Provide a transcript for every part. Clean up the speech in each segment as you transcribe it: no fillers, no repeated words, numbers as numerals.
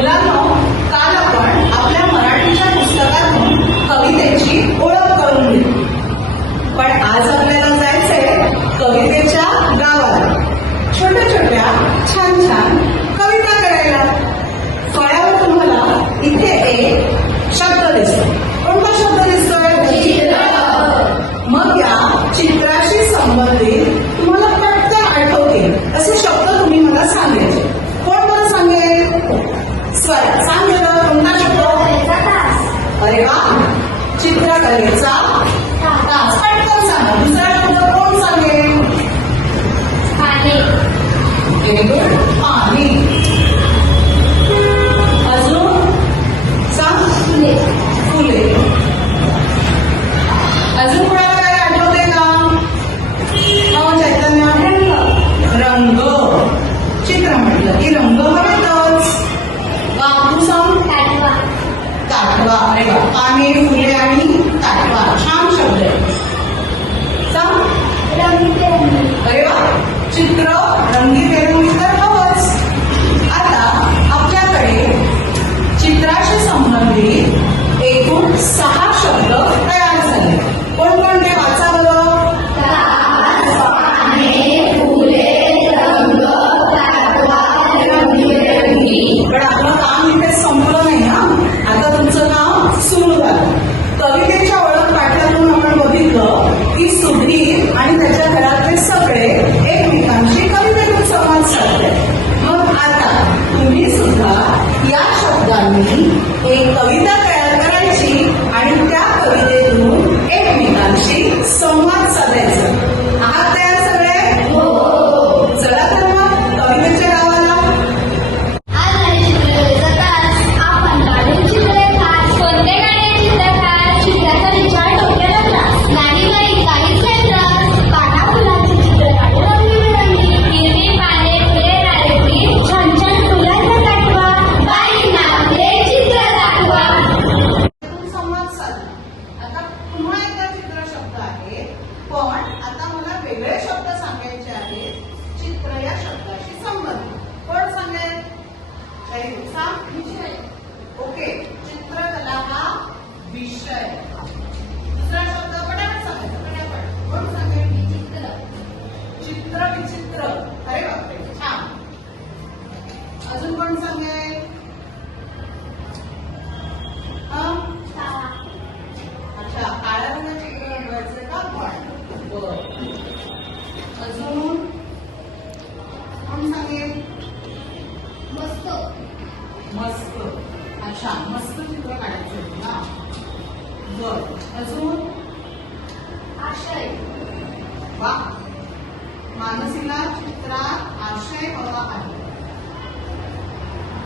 मुलांनो, काल आपण आपल्या मराठीच्या पुस्तकातून कवितेची ओळख करून घेतली. पण आज आपल्याला जायचंय कवितेच्या गावाला. छोट्या छोट्या छान छान कविता करायला. फळ्यावर तुम्हाला इथे एक शब्द दिसतो. कोणता शब्द दिसतोय? चित्र. मग या चित्राशी संबंधित तुम्हाला पटकन आठवतील असे शब्द तुम्ही मला सांगायचे. कोण मला सांगेल? स्वर सांगेल. कोणता शब्द? अरे वा, चित्रकलेचा तास. पटकन सांगा. दुसरा शब्द कोण सांगेल? पाणी. अजून सांग. फुले. अजून कोणाला काय आठवते का? चैतन्य? रंग. चित्र म्हटलं की रंग हवेतच. तू सांग. काटवा. अरे वा, पाने, फुले आणि काटवा. छान शब्द आहे. सांग. अरे वा, चित्र रंगीबेरंगी तर हवंच. आता आपल्याकडे चित्राशी संबंधित एकूण 6 शब्द तयार झाले. कोणकोणते? वाचा बरं. पण आपलं काम इथे संपलं नाही ना. आता तुमचं काम सुरू झालं. कवितेच्या ओळख पाठातून आपण बघितलं की सुधीर आणि त्याच्या घरातले सगळे एकमेकांशी कवितेतून संवाद साधतात. मग आता तुम्ही सुद्धा या शब्दांनी एक कविता तयार करायची आणि त्या कवितेतून एकमेकांशी संवाद साधायचा. आहात तयार सगळे? हो. चला तर मग कवितेच्या गावाला. वेगळे शब्द सांगायचे आहेत. चित्र या शब्दाशी संबंधित. कोण सांगेल? ओके. चित्रकला हा विषय. दुसरा शब्द पटापट सांगायचा. पटापट. कोण सांगेल? चित्र विचित्र. अरे बापरे, छान. अजून कोण सांगेल? अच्छा, काळ्या रंगाचे चित्र का? पण अजून कोण सांगेल? मस्त. अच्छा, मस्त चित्र काढायचं ना. बर. अजून? आशय. वा, मानसीला चित्रात आशय हवा आहे.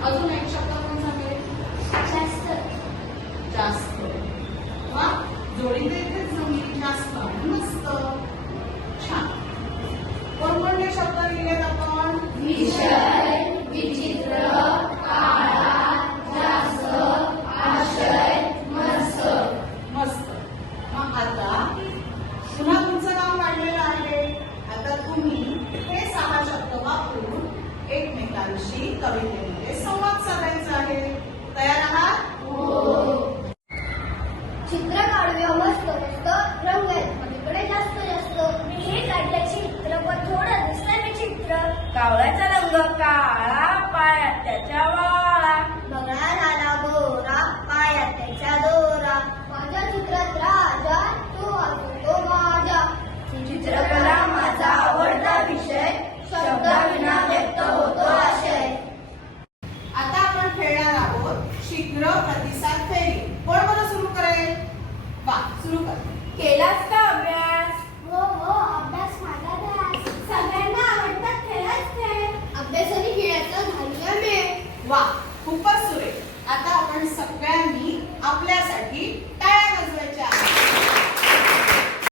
अजून एक शब्द कोण सांगेल? जास्त. वा, जोडी इथेच जमली. जास्त आणि मस्त. छान. कोणकोणते शब्द लिहिलेत आपण? विषय, विचित्र, काळा, जास्त, आशय, मस्त. मस्त. मग आता पुन्हा तुमचं नाव काढलेलं आहे. आता तुम्ही हे 6 शब्द वापरून एकमेकांशी कवितेमध्ये संवाद साधायचा आहे. तयार आहात? हो. चित्र काढूया मस्त मस्त, रंग पलीकडे जास्त जास्त. मी हे काढलं चित्र पण थोडं दिसतंय विचित्र. कावळ्याचा रंग काळा, पायात त्याच्या वाळा. बगळा झाला गोरा, पायात त्याच्या दोरा. माझ्या चित्रात राजा, तो वाचतो माझा. चित्रकला माझा आवडता विषय, शब्दाविना व्यक्त होतो आशय. आता आपण खेळणार आहोत शीघ्र प्रतिसाद फेरी. कोण मला सुरू करेल? वा, सुरू कर. केलास का अभ्यास?